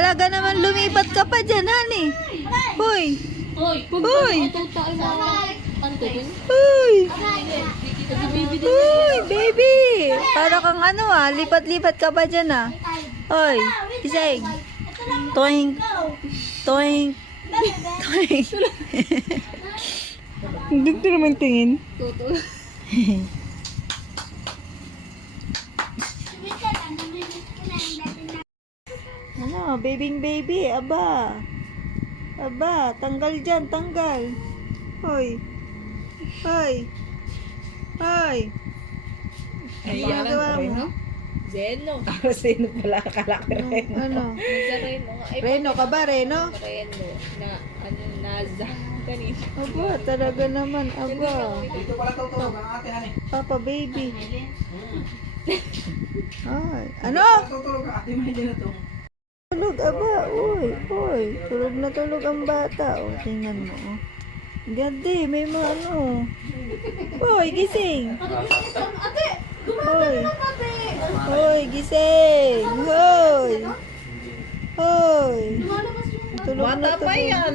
Talaga naman lumipat ka pa dyan, honey. Hoy. Hoy. Hoy. Hoy, baby. Para kang ano lipat-lipat ka pa dyan Hoy, isay. Toink. Toink. Toink. Hindi ko naman tingin. Ano, baby, aba. Aba, tanggal dyan, tanggal. Hoy. Hoy. Hoy. Ano ginagawa mo? Zeno. Zeno pala, akala ko Reno. Ano? Reno. Reno ka ba, Reno? Reno. Naza. Kanina. Aba, talaga naman, aba. Dito pala tutulog ang ate, honey. Papa, baby. Ay, ano? Tutulog ang ate, may dyan na to. Tulog, aba, uy. Tulog na tulog ang bata. O, tingnan mo, Ganda may mga ano. Hoy, gising. Hoy, gising. Hoy. Tulog na Bata tulog. pa yan.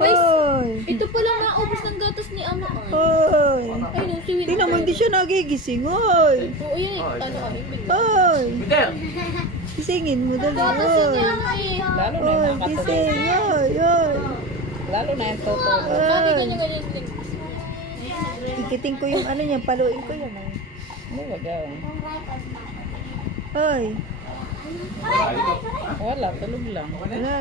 Hoy. Ito pa lang naubos ng gatas ni ama. Hoy. Ay, no, si Winter. Tingnan mo, hindi siya nagigising. Hoy. Oo, yan. Ano kami? Hoy. Peter! Gisingin mo dali. Gatas Hoy. niya eh. Lalo na Hoy, yung nakatulog. gising. Hoy. Lalo na yung tutulog. Sabi Hoy. ganyan din. Ikiting ko yung ano niya, paluin ko yan. Ano ba gawin? Hoy. Wala, tulog lang. Wala.